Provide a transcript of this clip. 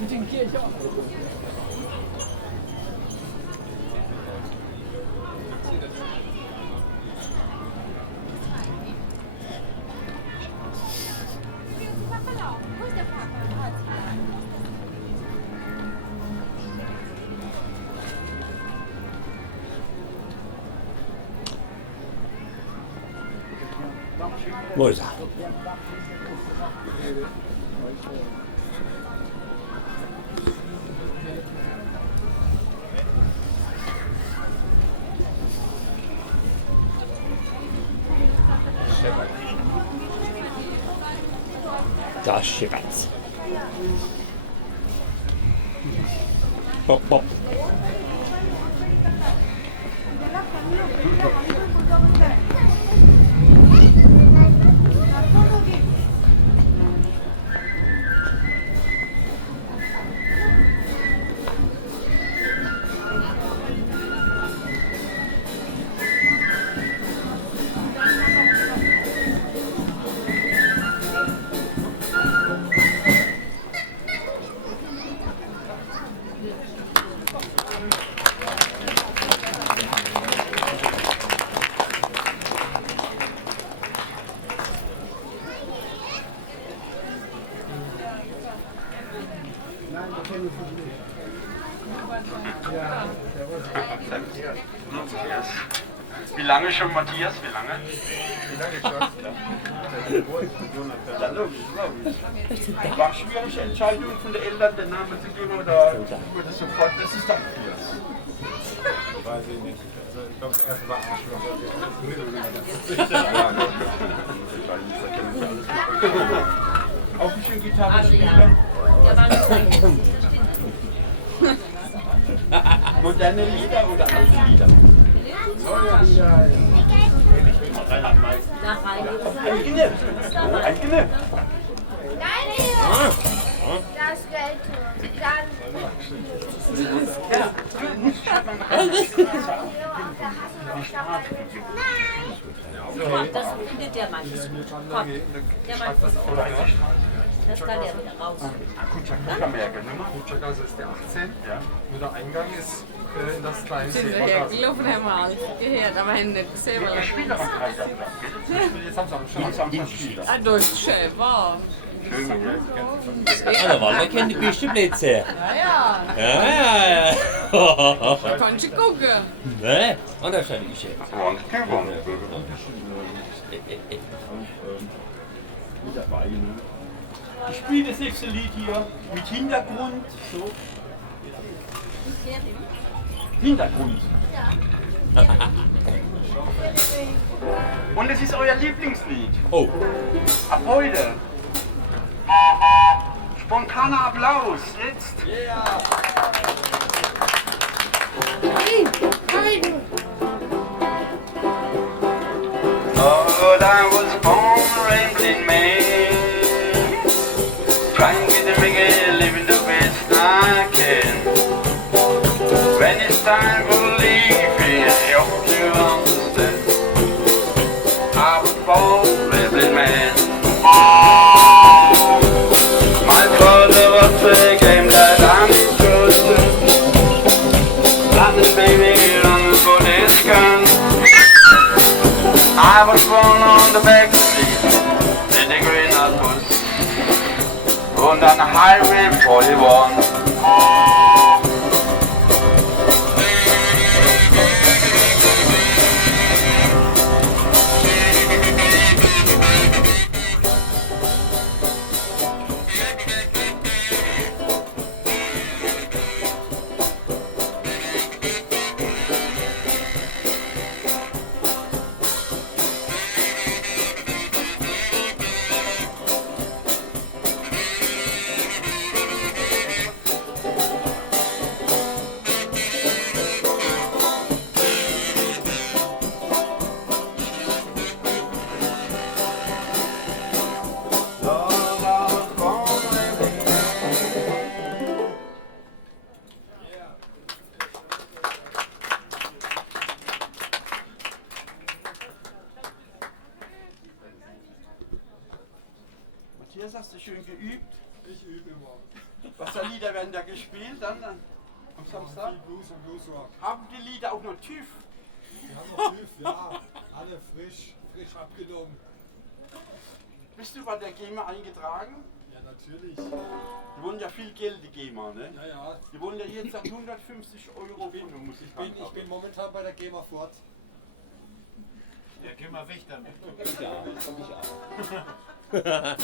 Mit den Kirche. Wo ist er? Da schippert's. Bop, bop. Wie lange schon, Matthias? Wie lange? War schwierige Entscheidung von den Eltern, den Namen zu tun oder wurde sofort, das ist dann Weiß ich nicht. Also ich glaube, das erste war Arschloch. auch ein bisschen Gitarre spielen. Moderne Lieder oder alte Lieder? Ein Inne. Ein Inne. Das Geld. Dann. Das findet der Mann. Komm, der Mann. Das kann er wieder raus. Kutschak-Merke, Nummer? Kutschak-Gasse ist der 18. Ja. Nur der Eingang ist in das kleine Sind wir Silbergas. gelaufen, haben wir alles gehört, aber haben nicht gesehen. Ich spiele am Freitag. Jetzt haben sie am Am Samstag spielen. Ah, das ist schön, wow. Schön, Also, weil wir kennen die beste Plätze. Ja, ja. Ja, ja. Da kannst du gucken. Ne? Und da stand ich jetzt. Mit dabei, ne? Ich spiele das nächste Lied hier mit Hintergrund. So. Hintergrund. Und es ist euer Lieblingslied. Oh. Ab heute. Spontaner Applaus. Jetzt. Lord, I was born a rambling man, trying to make a living the best I can. When it's time for leaving, I hope you understand. I was born a rambling man. My father was a game that I'm chosen. London, baby, London for this gun. I was born on the back seat, in the green bus, und an Highway 41. Matthias, hast du schön geübt? Ich übe immer. Was für Lieder werden da gespielt dann am Samstag? Viel Blues und Bluesrock. Haben die Lieder auch noch TÜV? Wir haben noch TÜV, ja. Alle frisch abgenommen. Bist du bei der GEMA eingetragen? Ja, natürlich. Die wollen ja viel Geld, die GEMA, ne? Ja, ja. Die wollen ja jetzt ab 150 Euro von der Musik Ich bin momentan bei der GEMA fort. Ja, geh mal weg damit. Ja, komm ich auch.